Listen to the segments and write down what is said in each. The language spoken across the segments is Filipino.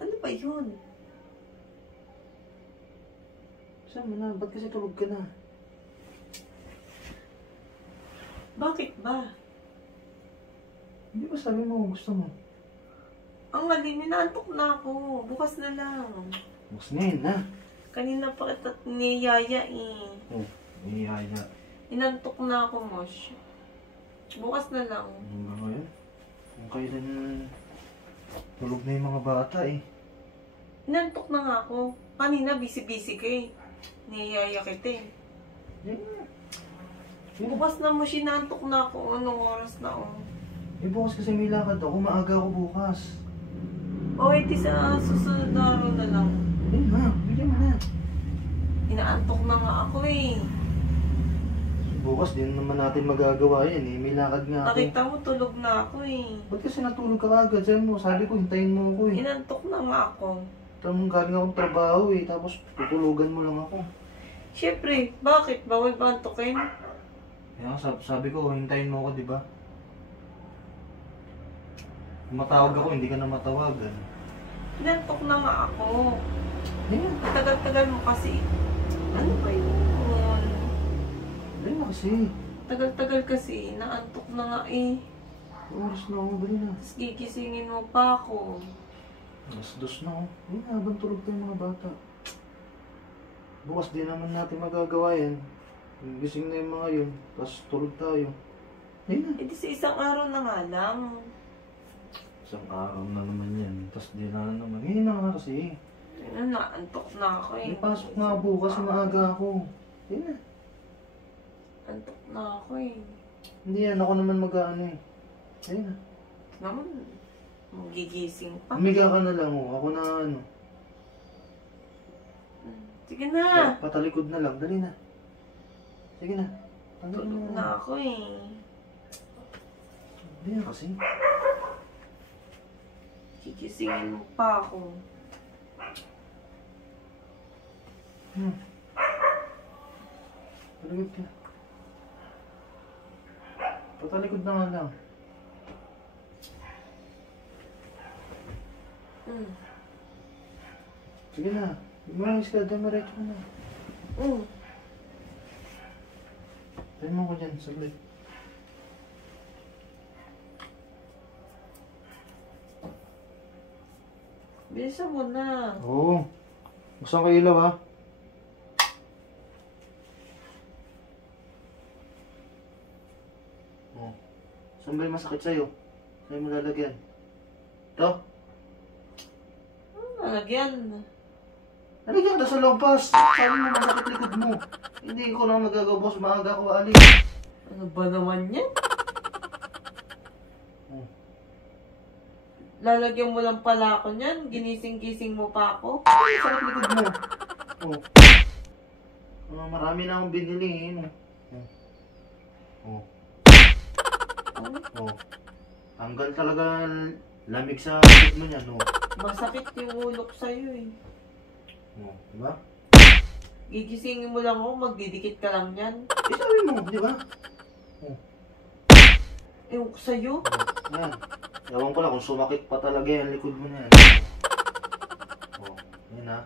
Ano ba yun? Saan mo na? Ba't kasi tulog ka na? Bakit ba? Hindi ba sabi mo gusto mo? Ang mali, ninaantok na ako. Bukas na lang. Mas ngayon na. Kanina pa kita niyaya eh. Oh, iyaya. Inantok na ako, Mosh. Bukas na lang. Ano ba ngayon? Kung kailan tulog na yung mga bata eh. Inantok na nga ako. Kanina, busy-busy ka eh. Niyaya kita eh. Bukas na mo, sinantok na ako. Anong oras na ako? Eh bukas kasi may lakad ako. Maaga ako bukas. O, iti sa susunod na araw na lang. Eh ma, bigyan mo na. Inaantok na nga ako eh. Bukas din naman natin magagawa yan eh. May lakad nga ako. Nakita mo, tulog na ako eh. Ba't kasi natulog ka agad? Sabi ko, hintayin mo ako eh. Inantok na nga ako. Tamang galing akong trabaho eh. Tapos tutulugan mo lang ako. Siyempre, bakit? Bawal ba antokin? Kaya sabi ko, hintayin mo ako, di ba? Kung matawag ako, hindi ka na matawagan. Inantok na nga ako. Ayun. Tagal-tagal mo kasi. Ano ba yun? Dali na kasi. Tagal-tagal kasi. Naantok na nga eh. Oras na ako, dali na. Tapos gigisingin mo pa ako. Alas 2 na ako. Ayun, habang tulog tayo mga bata. Bukas din naman natin magagawa yan. Gising na yung mga yun. Tapos tulog tayo. Ayun na. Eh di sa isang araw na nga lang. Isang araw na naman yan. Tapos di na naman. Ngayon na nga kasi. Ano, naantok na ako eh. May pasok nga bukas, maaga ako. Ayun na. Antok na ako eh. Hindi yan, ako naman mag-ano eh. Ayun na. Naman, magigising pa. Umiga ka na lang oh. Ako na ano. Sige na. Patalikod na lang, dali na. Sige na. Tulog na ako eh. Hindi na kasi. Gigisingin mo pa ako. Palikod ka. Patalikod na nga lang. Sige na. Umayos ka, damaretso mo na. Tayo mo ko dyan, saglit. Bilisan mo na. Oo. Buksan ka ilaw ha. Oh. Saan ba yung masakit sa'yo? Saan mo lalagyan? Ito? Lalagyan. Lalagyan ka sa lompas. Sabi mo masakit likod mo. Hindi ko lang magagawa, boss. Maaga ko alis. Ano ba naman yan? Oh. Lalagyan mo lang pala ako niyan. Ginising-gising mo pa ako. Masakit likod mo. Oh. Marami na akong binili. Oh. Oh. Tanggal talaga lamig sa likod mo niyan. Oh. Masakit yung ulo ko sa'yo eh. Oh. Diba? Gigisingin mo lang ako, magdidikit ka lang yan. Eh, sabi mo, di ba? Oh. Ewan ko sa'yo. Oh. Yan. Ewan ko lang kung sumakit pa talaga yan likod mo na yan. Oh. Yan ha.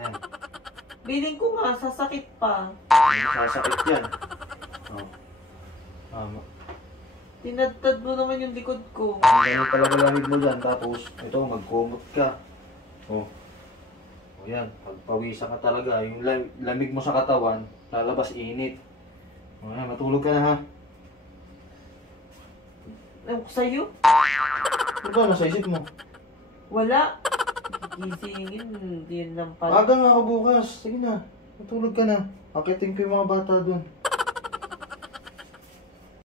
Yan. Biling ko nga, sasakit pa. Sasakit yan. Oh. Tama. Tinadtad mo naman yung likod ko. Ganyan talaga lamig mo dyan. Tapos, ito, magkumot ka. Oh. O yan, pagpawisa ka talaga. Yung lamig mo sa katawan, lalabas init. O yan, matulog ka na ha. Ewan ko sa'yo. Ano ba nasa isip mo? Wala. Gisingin, hindi yun lang pala. Aga nga ako bukas. Sige na, matulog ka na. Akitin ko yung mga bata dun.